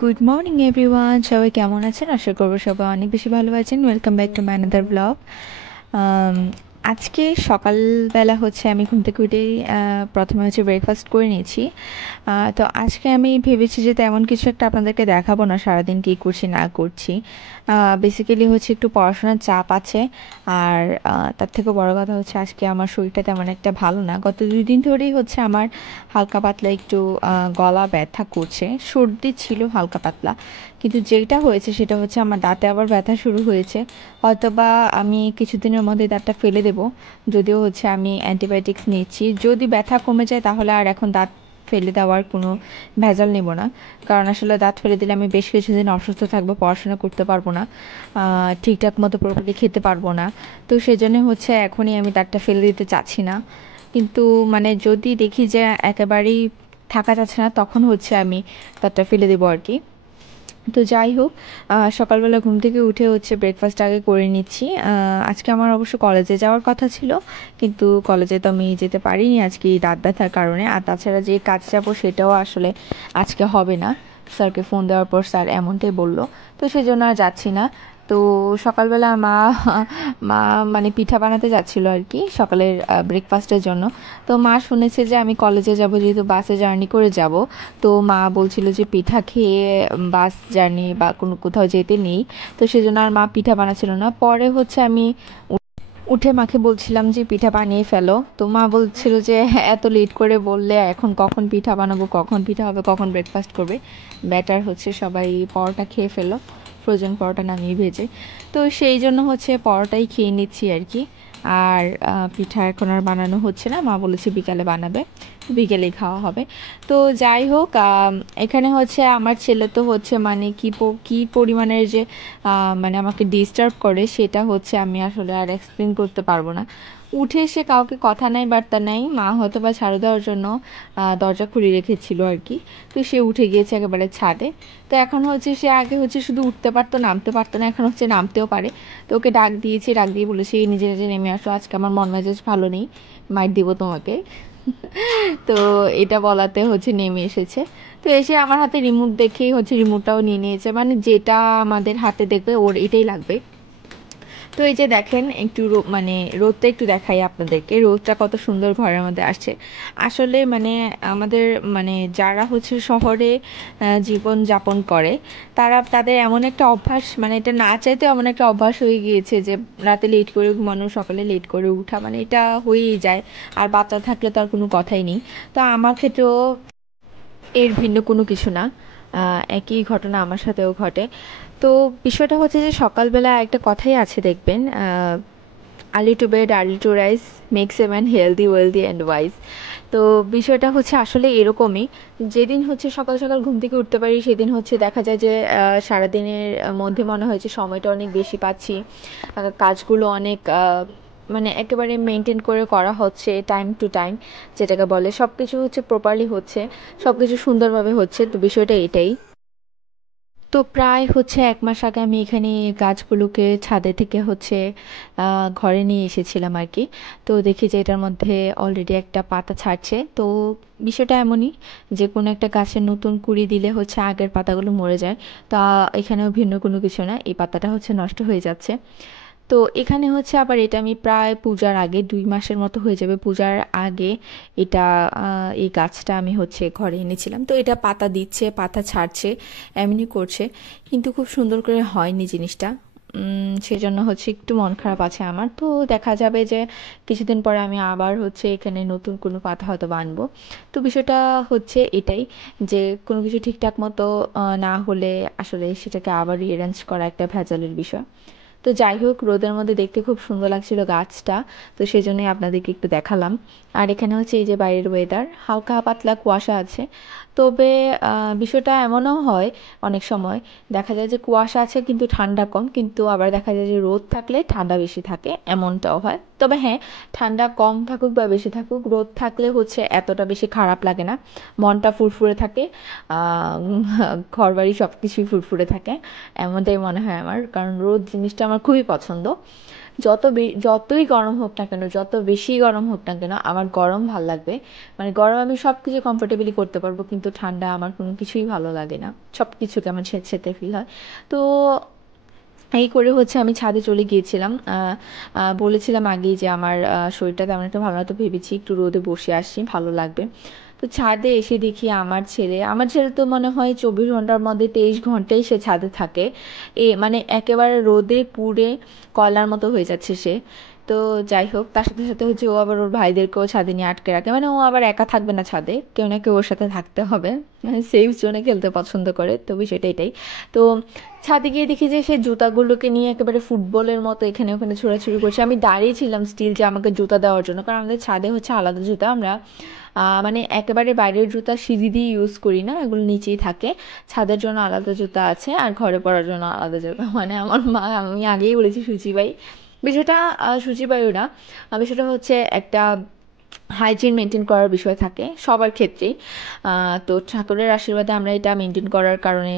Good morning everyone, সবাই কেমন আছেন? আশা করবো সবাই অনেক বেশি ভালো আছেন। Welcome back to my another blog. আজকে সকালবেলা হচ্ছে আমি ঘুম থেকে উঠেই প্রথমে হচ্ছে ব্রেকফাস্ট করে নিয়েছি। তো আজকে আমি ভেবেছি যে তেমন কিছু একটা আপনাদেরকে দেখাবো না, সারাদিন কী করছি না করছি। বেসিক্যালি হচ্ছে একটু পড়াশোনার চাপ আছে। আর তার থেকে বড় কথা হচ্ছে আজকে আমার শরীরটা তেমন একটা ভালো না। গত 2 দিন ধরেই হচ্ছে আমার হালকা পাতলা একটু গলা ব্যথা করছে, সর্দি ছিল হালকা পাতলা, কিন্তু যেটা হয়েছে সেটা হচ্ছে আমার দাঁতে আবার ব্যথা শুরু হয়েছে। হয়তোবা আমি কিছুদিনের মধ্যে দাঁতটা ফেলে দেবো, যদিও হচ্ছে আমি অ্যান্টিবায়োটিক্স নিচ্ছি। যদি ব্যথা কমে যায় তাহলে আর এখন দাঁত ফেলে দেওয়ার কোনো ভেজাল নেব না, কারণ আসলে দাঁত ফেলে দিলে আমি বেশ কিছুদিন অসুস্থ থাকবো, পড়াশোনা করতে পারবো না, ঠিকঠাক মতো প্রপারলি খেতে পারবো না। তো সেই জন্য হচ্ছে এখনই আমি দাঁতটা ফেলে দিতে চাচ্ছি না। কিন্তু মানে যদি দেখি যে একেবারেই থাকা যাচ্ছে না, তখন হচ্ছে আমি দাঁতটা ফেলে দেবো আর কি। তো যাই হোক, সকালবেলা ঘুম থেকে উঠে হচ্ছে ব্রেকফাস্ট আগে করে নিচ্ছি। আজকে আমার অবশ্য কলেজে যাওয়ার কথা ছিল, কিন্তু কলেজে তো আমি যেতে পারিনি আজকে এই দাঁত ব্যথার কারণে। আর তাছাড়া যে কাজ যাবো সেটাও আসলে আজকে হবে না। স্যারকে ফোন দেওয়ার পর স্যার এমনটাই বললো, তো সেই জন্য আর যাচ্ছি না। তো সকালবেলা মা মা মানে পিঠা বানাতে যাচ্ছিলো আর কি সকালের ব্রেকফাস্টের জন্য। তো মা শুনেছে যে আমি কলেজে যাব, যেহেতু বাসে জার্নি করে যাব, তো মা বলছিল যে পিঠা খেয়ে বাস জার্নি বা কোনো কোথাও যেতে নেই। তো সেজন্য আর মা পিঠা বানাচ্ছিল না। পরে হচ্ছে আমি উঠে মাকে বলছিলাম যে পিঠা বানিয়ে ফেলো, তো মা বলছিল যে এত লেট করে বললে এখন কখন পিঠা বানাবো, কখন পিঠা হবে, কখন ব্রেকফাস্ট করবে, বেটার হচ্ছে সবাই পরোটা খেয়ে ফেলো, ফ্রোজেন পরোটা নামিয়ে ভেজে। তো সেই জন্য হচ্ছে পরোটাই খেয়ে নিচ্ছি আর কি। আর পিঠা এখন আর বানানো হচ্ছে না, মা বলেছে বিকালে বানাবে, বিকেলেই খাওয়া হবে। তো যাই হোক, এখানে হচ্ছে আমার ছেলে তো হচ্ছে মানে কি পরিমাণের যে মানে আমাকে ডিস্টার্ব করে সেটা হচ্ছে আমি আসলে আর এক্সপ্লেন করতে পারবো না। উঠে এসে কাউকে কথা নাই বার্তা নাই, মা হয়তো বা ঝাড়ু দেওয়ার জন্য দরজা খুলে রেখেছিল আর কি। তো সে উঠে গিয়েছে একেবারে ছাদে। তো এখন হচ্ছে সে আগে হচ্ছে শুধু উঠতে পারতো, নামতে পারতো না, এখন হচ্ছে নামতেও পারে। তো ওকে ডাক দিয়েছি, ডাক দিয়ে বলেছি নিজে নিজে নেমে আসো, আজকে আমার মন মেজাজ ভালো নেই, মাইর দিব তোমাকে। তো এটা বলাতে হচ্ছে নেমে এসেছে। তো এসে আমার হাতে রিমোট দেখেই হচ্ছে রিমোটটাও নিয়ে নিয়েছে, মানে যেটা আমাদের হাতে দেখবে ওর এটাই লাগবে। তো এই যে দেখেন একটু মানে রোদটা একটু দেখাই আপনাদেরকে, রোদটা কত সুন্দর ঘরের মধ্যে আসছে। আসলে মানে আমাদের মানে যারা হচ্ছে শহরে জীবন যাপন করে, তাদের এমন একটা অভ্যাস, মানে এটা না চাইতেও এমন একটা অভ্যাস হয়ে গিয়েছে যে রাতে লেট করে ঘুমানো, সকালে লেট করে উঠা, মানে এটা হয়েই যায়। আর বাচ্চা থাকলে তো আর কোনো কথাই নেই। তো আমার ক্ষেত্রেও এর ভিন্ন কোনো কিছু না, একই ঘটনা আমার সাথেও ঘটে। তো বিষয়টা হচ্ছে যে সকালবেলা একটা কথাই আছে দেখবেন, early to bed early to rise makes a man healthy wealthy and wise. তো বিষয়টা হচ্ছে আসলে এরকমই, যেদিন হচ্ছে সকাল সকাল ঘুম থেকে উঠতে পারি সেদিন হচ্ছে দেখা যায় যে সারাদিনের মধ্যে মনে হয় যে সময়টা অনেক বেশি পাচ্ছি, কাজগুলো অনেক মানে একেবারে মেনটেন করে করা হচ্ছে টাইম টু টাইম, যেটাকে বলে সব কিছু হচ্ছে প্রপারলি হচ্ছে, সব কিছু সুন্দরভাবে হচ্ছে। তো বিষয়টা এটাই। তো প্রায় হচ্ছে 1 মাস আগে আমি এখানে গাছগুলোকে ছাদে থেকে হচ্ছে ঘরে নিয়ে এসেছিলাম আর কি। তো দেখি যে এটার মধ্যে অলরেডি একটা পাতা ছাড়ছে। তো বিষয়টা এমনই যে কোনো একটা গাছের নতুন কুঁড়ি দিলে হচ্ছে আগের পাতাগুলো মরে যায়। তা এখানেও ভিন্ন কোনো কিছু না, এই পাতাটা হচ্ছে নষ্ট হয়ে যাচ্ছে। তো এখানে হচ্ছে আবার এটা আমি প্রায় পূজার আগে 2 মাসের মতো হয়ে যাবে, পূজার আগে এটা এই গাছটা আমি হচ্ছে ঘরে এনেছিলাম। তো এটা পাতা দিচ্ছে, পাতা ছাড়ছে, এমনি করছে, কিন্তু খুব সুন্দর করে হয়নি জিনিসটা। সেজন্য হচ্ছে একটু মন খারাপ আছে আমার। তো দেখা যাবে যে কিছুদিন পরে আমি আবার হচ্ছে এখানে নতুন কোনো পাতা হয়তো বানবো। তো বিষয়টা হচ্ছে এটাই, যে কোনো কিছু ঠিকঠাক মতো না হলে আসলে সেটাকে আবার রিঅ্যারেঞ্জ করা একটা ভেজালের বিষয়। তো যাই হোক, রোদের মধ্যে দেখতে খুব সুন্দর লাগছিল গাছটা, তো সেই জন্যই আপনাদেরকে একটু দেখালাম। আর এখানে হচ্ছে এই যে বাইরের ওয়েদার, হালকা পাতলা কুয়াশা আছে। তবে বিষয়টা এমনও হয় অনেক সময়, দেখা যায় যে কুয়াশা আছে কিন্তু ঠান্ডা কম, কিন্তু আবার দেখা যায় যে রোদ থাকলে ঠান্ডা বেশি থাকে, এমনটাও হয়। তবে হ্যাঁ, ঠান্ডা কম থাকুক বা বেশি থাকুক, রোদ থাকলে হচ্ছে এতটা বেশি খারাপ লাগে না, মনটা ফুরফুরে থাকে, ঘরবাড়ি সব কিছুই ফুরফুরে থাকে, এমনটাই মনে হয় আমার, কারণ রোদ জিনিসটা আমার খুবই পছন্দ। যতই গরম হোক না কেন, যত বেশি গরম হোক না কেন, আমার গরম ভাল লাগবে। মানে গরম আমি সব কিছু কমফোর্টেবলি করতে পারবো, কিন্তু ঠান্ডা আমার কোনো কিছুই ভালো লাগে না, সব কিছু কেমন স্যাঁতস্যাঁতে ফিল হয়। তো এই করে হচ্ছে আমি ছাদে চলে গিয়েছিলাম। বলেছিলাম আগেই যে আমার শরীরটা তেমন একটা ভালো না, তো ভেবেছি একটু রোদে বসে আসি, ভালো লাগবে। তো ছাদে এসে দেখি আমার ছেলে তো মনে হয় 24 ঘন্টার মধ্যে 23 ঘন্টাই সে ছাদে থাকে। মানে একেবারে রোদে পুড়ে কয়লার মতো হয়ে যাচ্ছে সে। তো যাই হোক, তার সাথে সাথে হচ্ছে ও আবার ওর ভাইদেরকেও ছাদে নিয়ে আটকে রাখে, মানে ও আবার একা থাকবে না ছাদে, কেউ না কেউ ওর সাথে থাকতে হবে, মানে সেফ জোনে খেলতে পছন্দ করে, তো বিষয়টা এটাই। তো ছাদে গিয়ে দেখি যে সে জুতাগুলোকে নিয়ে একেবারে ফুটবলের মতো এখানে ওখানে ছোড়াছুড়ি করছে। আমি দাঁড়িয়েছিলাম স্টিল যে আমাকে জুতা দেওয়ার জন্য, কারণ আমাদের ছাদে হচ্ছে আলাদা জুতা, আমরা মানে একেবারে বাইরের জুতা সিঁড়ি দিয়ে ইউজ করি না, এগুলো নিচেই থাকে। ছাদের জন্য আলাদা জুতা আছে আর ঘরে পরার জন্য আলাদা জুতা। মানে আমার মা, আমি আগেই বলেছি সূচিবাই বিষয়টা, সূচিবায়ু না, বিষয়টা হচ্ছে একটা হাইজিন মেনটেন করার বিষয় থাকে সবার ক্ষেত্রেই। তো ঠাকুরের আশীর্বাদে আমরা এটা মেনটেন করার কারণে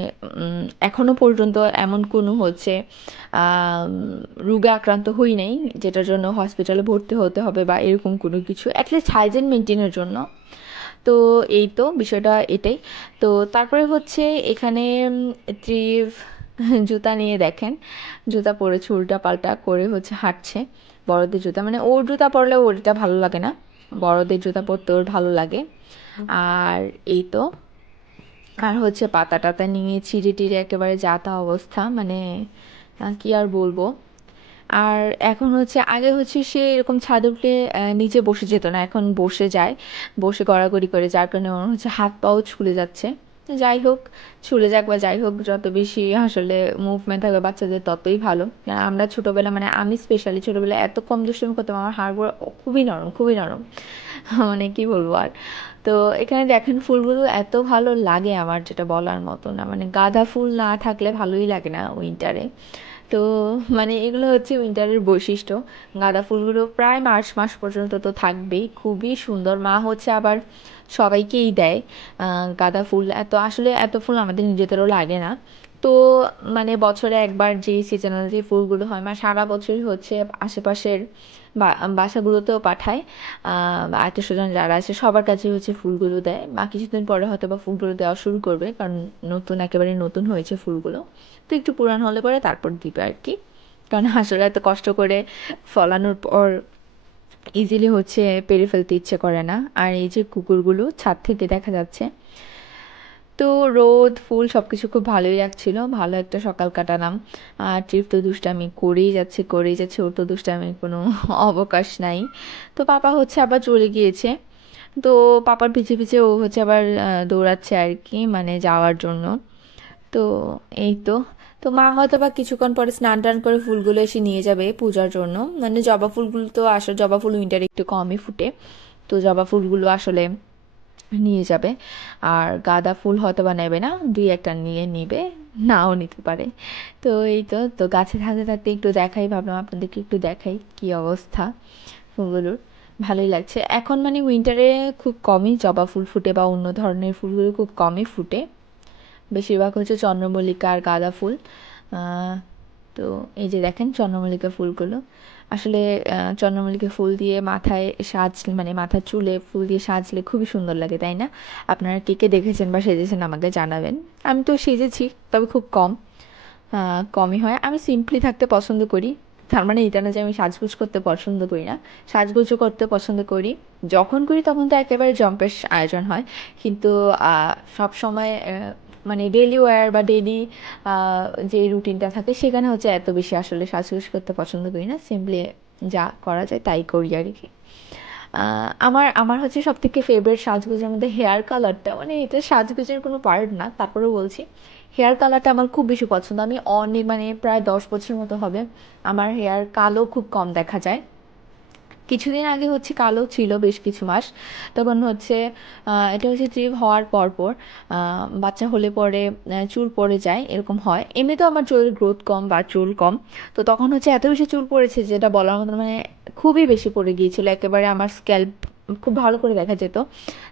এখনো পর্যন্ত এমন কোনো হচ্ছে রোগে আক্রান্ত হই নাই যেটার জন্য হসপিটালে ভর্তি হতে হবে বা এরকম কোনো কিছু, অ্যাটলিস্ট হাইজিন মেনটেনের জন্য। তো এই তো বিষয়টা এটাই। তো তারপরে হচ্ছে এখানে ত্রিভ জুতা নিয়ে দেখেন, জুতা পরেছে উল্টা পাল্টা করে হচ্ছে হাঁটছে। বড়দের জুতা, মানে ওর জুতা পরলে ওরটা ভালো লাগে না, বড়দের জুতা পরতে ওর ভালো লাগে। আর এই তো, আর হচ্ছে পাতা টাতা নিয়ে ছিঁড়ে টিড়ে একেবারে যা তা অবস্থা, মানে কি আর বলবো। আর এখন হচ্ছে, আগে হচ্ছে সে এরকম ছাদ উঠলে নিচে বসে যেত না, এখন বসে যায়, বসে গড়াগড়ি করে, যার কারণে ওর হচ্ছে হাত পাও ছুলে যাচ্ছে। যাই হোক, ছুলে যাক বা যাই হোক, যত বেশি আসলে মুভমেন্ট থাকবে বাচ্চাদের ততই ভালো। আমরা ছোটোবেলা, মানে আমি স্পেশালি ছোটোবেলায় এত কম দুষ্টুমি করতাম, আমার হাড়গুলো খুবই নরম, খুবই নরম। মানে কি বলবো আর। তো এখানে দেখেন ফুলগুলো এত ভালো লাগে আমার, যেটা বলার মতো না, মানে গাঁদা ফুল না থাকলে ভালোই লাগে না উইন্টারে। তো মানে এগুলো হচ্ছে উইন্টারের বৈশিষ্ট্য। গাঁদা ফুলগুলো প্রায় মার্চ মাস পর্যন্ত তো থাকবেই, খুবই সুন্দর। মা হচ্ছে আবার সবাইকেই দেয় গাঁদা ফুল। আসলে এত ফুল আমাদের নিজেদেরও লাগে না। তো মানে বছরে একবার যে সিজনাল যে ফুলগুলো হয়, মা সারা বছরই হচ্ছে আশেপাশের বাসাগুলোতেও পাঠায়, আত্মীয় স্বজন যারা আছে সবার কাছে হচ্ছে ফুলগুলো দেয়। মা কিছুদিন পরে হয়তো বা ফুলগুলো দেওয়া শুরু করবে, কারণ নতুন, একেবারে নতুন হয়েছে ফুলগুলো। তো একটু পুরান হলে পরে তারপর দিবে আর কি, কারণ আসলে এত কষ্ট করে ফলানোর পর ইজিলি হচ্ছে পেরে ফেলতে ইচ্ছে করে না। আর এই যে কুকুরগুলো ছাদ থেকে দেখা যাচ্ছে। তো রোদ ফুল সব কিছু খুব ভালোই লাগছিল, ভালো একটা সকাল কাটালাম। আর ট্রিপ তো দুষ্টামি করেই যাচ্ছে, ওর তো দুষ্টামির কোনো অবকাশ নাই। তো পাপা হচ্ছে আবার চলে গিয়েছে, তো পাপার পিছে পিছে ও হচ্ছে আবার দৌড়াচ্ছে আর কি, মানে যাওয়ার জন্য। তো এই তো। তো মা হয়তো বা কিছুক্ষণ পরে স্নান টান করে ফুলগুলো এসে নিয়ে যাবে পূজার জন্য, মানে জবা ফুলগুলো তো আসলে, জবা ফুল উইন্টারে একটু কমই ফুটে, তো জবা ফুলগুলো আসলে নিয়ে যাবে। আর গাঁদা ফুল হয়তো বা নেবে না, দুই একটা নিয়ে নিবে, নাও নিতে পারে। তো এই তো, তো গাছে থাকতে থাকতে একটু দেখাই, ভাবলাম আপনাদেরকে একটু দেখাই কি অবস্থা ফুলগুলোর। ভালোই লাগছে এখন, মানে উইন্টারে খুব কমই জবা ফুল ফুটে বা অন্য ধরনের ফুলগুলো খুব কমই ফুটে, বেশিরভাগ হচ্ছে চন্দ্রমল্লিকা আর গাঁদা ফুল। আহ, তো এই যে দেখেন চন্দ্রমল্লিকা ফুলগুলো, আসলে চন্দ্রমল্লিকা ফুল দিয়ে মাথায় মানে মাথার চুলে ফুল দিয়ে সাজলে খুবই সুন্দর লাগে, তাই না? আপনারা কে কে দেখেছেন বা সেজেছেন আমাকে জানাবেন। আমি তো সেজেছি, তবে খুব কমই হয়। আমি সিম্পলি থাকতে পছন্দ করি, তার মানে এটা না যে আমি সাজগোজ করতে পছন্দ করি না, সাজগোজও করতে পছন্দ করি। যখন করি তখন তো একেবারে জম্পেশ আয়োজন হয়, কিন্তু সব সময় মানে ডেলি ওয়্যার বা ডেলি যে রুটিনটা থাকে সেখানে হচ্ছে এত বেশি আসলে সাজগোজ করতে পছন্দ করি না, সিম্পলি যা করা যায় তাই করি আর কি। আমার আমার হচ্ছে সব থেকে ফেভারিট সাজগোজের মধ্যে হেয়ার কালারটা, মানে এটা সাজগোজের কোনো পার্ট না, তারপরেও বলছি হেয়ার কালারটা আমার খুব বেশি পছন্দ। আমি অনেক, মানে প্রায় 10 বছর মতো হবে আমার হেয়ার কালো খুব কম দেখা যায়। কিছুদিন আগে হচ্ছে কালো ছিল বেশ কিছু মাস, তখন হচ্ছে এটা হচ্ছে ট্রিপ হওয়ার পর বাচ্চা হলে পরে চুল পড়ে যায়, এরকম হয়। এমনিতেও আমার চুলের গ্রোথ কম বা চুল কম, তো তখন হচ্ছে এত বেশি চুল পড়েছে যেটা বলার মতো, মানে খুবই বেশি পড়ে গিয়েছিল, একেবারে আমার স্ক্যাল্প খুব ভালো করে দেখা যেত।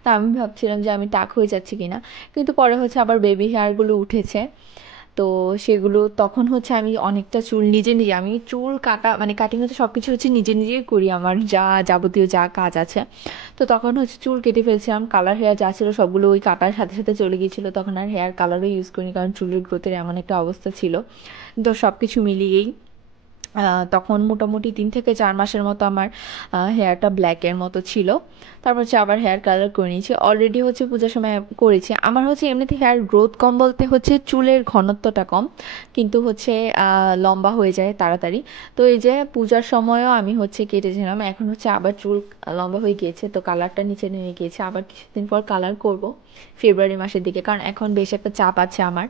তা আমি ভাবছিলাম যে আমি টাক হয়ে যাচ্ছি কিনা, কিন্তু পরে হচ্ছে আবার বেবি হেয়ারগুলো উঠেছে। তো সেগুলো তখন হচ্ছে আমি অনেকটা চুল নিজে নিজে, আমি চুল কাটা মানে কাটিং হচ্ছে সব কিছু হচ্ছে নিজে নিজেই করি, আমার যা যাবতীয় যা কাজ আছে। তো তখন হচ্ছে চুল কেটে ফেলছিলাম, কালার হেয়ার যা ছিল সবগুলো ওই কাটার সাথে সাথে চলে গিয়েছিলো, তখন আর হেয়ার কালারও ইউজ করিনি কারণ চুলের গ্রোথের এমন একটা অবস্থা ছিল। তো সব কিছু মিলিয়েই তখন মোটামুটি 3 থেকে 4 মাসের মতো আমার হেয়ারটা ব্ল্যাকের মতো ছিল। তারপর হচ্ছে আবার হেয়ার কালার করে নিয়েছি, অলরেডি হচ্ছে পূজার সময় করেছি। আমার হচ্ছে এমনিতে হেয়ার গ্রোথ কম বলতে হচ্ছে চুলের ঘনত্বটা কম, কিন্তু হচ্ছে লম্বা হয়ে যায় তাড়াতাড়ি। তো এই যে পূজার সময়ও আমি হচ্ছে কেটেছিলাম, এখন হচ্ছে আবার চুল লম্বা হয়ে গিয়েছে, তো কালারটা নিচে নেমে গিয়েছে, আবার কিছুদিন পর কালার করব ফেব্রুয়ারি মাসের দিকে, কারণ এখন বেশ একটা চাপ আছে আমার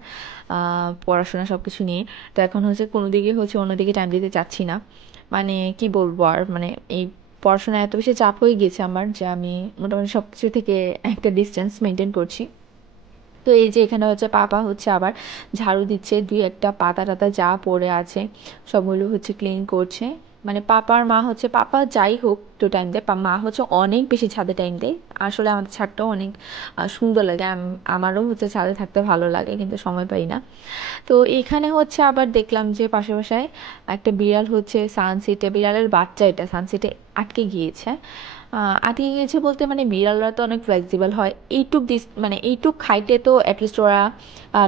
পড়াশোনা সব কিছু নিয়ে। তো এখন হচ্ছে কোনো দিকে হচ্ছে অন্যদিকে টাইম দিতে চাচ্ছি না, মানে কি বলবো আর, মানে এই পড়াশোনা এত বেশি চাপ হয়ে গেছে আমার যে আমি মোটামুটি সব কিছু থেকে একটা ডিস্টেন্স মেনটেন করছি। তো এই যে এখানে হচ্ছে পাপা হচ্ছে আবার ঝাড়ু দিচ্ছে, দুই একটা পাতা টাতা যা পড়ে আছে সবগুলো হচ্ছে ক্লিন করছে। মানে পাপার মা হচ্ছে, পাপা যাই হোক একটু টাইম দেয়, মা হচ্ছে অনেক বেশি ছাদে টাইম দেয়। আসলে আমাদের ছাদটাও অনেক সুন্দর লাগে, আমারও হচ্ছে ছাদে থাকতে ভালো লাগে কিন্তু সময় পাই না। তো এখানে হচ্ছে আবার দেখলাম যে পাশে বাসায় একটা বিড়াল হচ্ছে সানসেটে, বিড়ালের বাচ্চা এটা সানসেটে আটকে গিয়েছে। আটকে গিয়েছে বলতে মানে বিড়ালরা তো অনেক ফ্লেক্সিবল হয়, মানে এইটুক হাইটে তো অ্যাটলিস্ট ওরা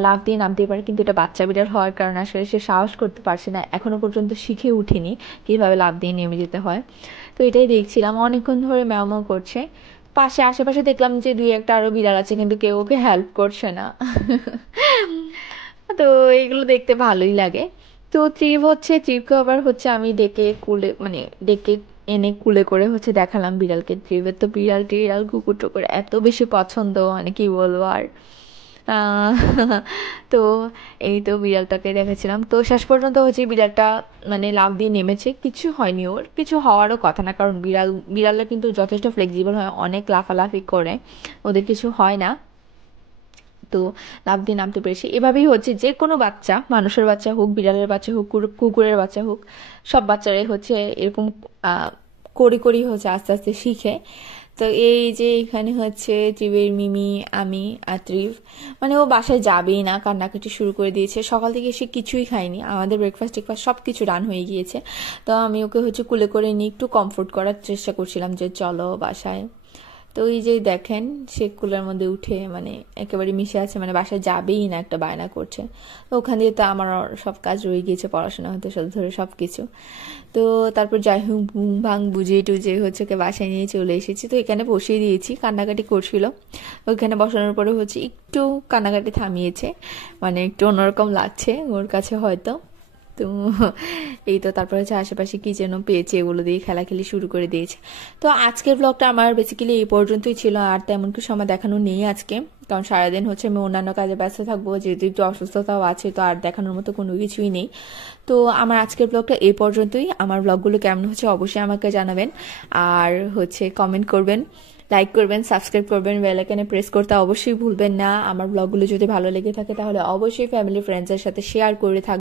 লাফ দিয়ে নামতেই পারে, কিন্তু এটা বাচ্চা বিড়াল হওয়ার কারণে আসলে সে সাহস করতে পারছে না, এখনো পর্যন্ত শিখে উঠিনি কীভাবে লাফ দিয়ে নেমে যেতে হয়। তো এটাই দেখছিলাম, অনেকক্ষণ ধরে ম্যাও ম্যাও করছে। পাশে আশেপাশে দেখলাম যে দুই একটা আরো বিড়াল আছে, কিন্তু কেউ ওকে হেল্প করছে না। তো এগুলো দেখতে ভালোই লাগে। তো চিপকে আবার হচ্ছে আমি ডেকে কুলে মানে ডেকে এনে কুলে করে হচ্ছে দেখালাম বিড়ালকে। চিপের তো বিড়াল টিড়াল কুকুর টুকুর এত বেশি পছন্দ, মানে কি বলবো আর। আহ, তো এই তো বিড়ালটাকে দেখেছিলাম, তো শেষ পর্যন্ত হচ্ছে বিড়ালটা মানে লাফ দিয়ে নেমেছে, কিছু হয়নি, ওর কিছু হওয়ারও কথা না, কারণ বিড়ালরা কিন্তু যথেষ্ট ফ্লেক্সিবল হয়, অনেক লাফালাফি করে, ওদের কিছু হয় না। তো লাফ দিয়ে নামতে পেরেছি। এভাবেই হচ্ছে যে কোনো বাচ্চা, মানুষের বাচ্চা হোক, বিড়ালের বাচ্চা হোক, কুকুরের বাচ্চা হোক, সব বাচ্চারাই হচ্ছে এরকম আহ, করে করেই হচ্ছে আস্তে আস্তে শিখে। তো এই যে এখানে হচ্ছে ত্রিবের মিমি, আমি আর ত্রিব, মানে ও বাসায় যাবেই না, কান্নাকাটি শুরু করে দিয়েছে, সকাল থেকে সে কিছুই খায়নি, আমাদের ব্রেকফাস্ট টেকফাস্ট সব কিছু রান হয়ে গিয়েছে। তো আমি ওকে হচ্ছে কুলে করে নিয়ে একটু কমফোর্ট করার চেষ্টা করছিলাম যে চলো বাসায়। তো এই যে দেখেন সে কুলার মধ্যে উঠে মানে একেবারে মিশে আছে, মানে বাসায় যাবেই না, একটা বায়না করছে। তো ওখান দিয়ে তো আমার সব কাজ রয়ে গিয়েছে, পড়াশোনা হতে ধরে সব কিছু। তো তারপর যাই হোক বুং ভাং বুঝিয়ে টুঝে হচ্ছে ওকে বাসায় নিয়ে চলে এসেছি। তো এখানে বসিয়ে দিয়েছি, কান্নাকাটি করছিল, ওইখানে বসানোর পরে হচ্ছে একটু কান্নাকাটি থামিয়েছে, মানে একটু অন্যরকম লাগছে ওর কাছে হয়তো। তো এই তো তারপর হচ্ছে আশেপাশে কি যেন পেয়েছে, এগুলো দিয়ে খেলাখেলি শুরু করে দিয়েছে। তো আজকের ব্লগটা আমার বেসিক্যালি এই পর্যন্তই ছিল, আর তেমন কিছু আমার দেখানো নেই আজকে, কারণ সারাদিন হচ্ছে আমি অন্যান্য কাজে ব্যস্ত থাকবো, যেহেতু একটু অসুস্থতাও আছে, তো আর দেখানোর মতো কোনো কিছুই নেই। তো আমার আজকের ব্লগটা এই পর্যন্তই। আমার ব্লগগুলো কেমন হচ্ছে অবশ্যই আমাকে জানাবেন, আর হচ্ছে কমেন্ট করবেন, লাইক করবেন, সাবস্ক্রাইব করবেন, বেল আইকনে প্রেস করতে অবশ্যই ভুলবেন না। আমার ব্লগগুলো যদি ভালো লেগে থাকে তাহলে অবশ্যই ফ্যামিলি ফ্রেন্ডসের সাথে শেয়ার করে থাকবেন।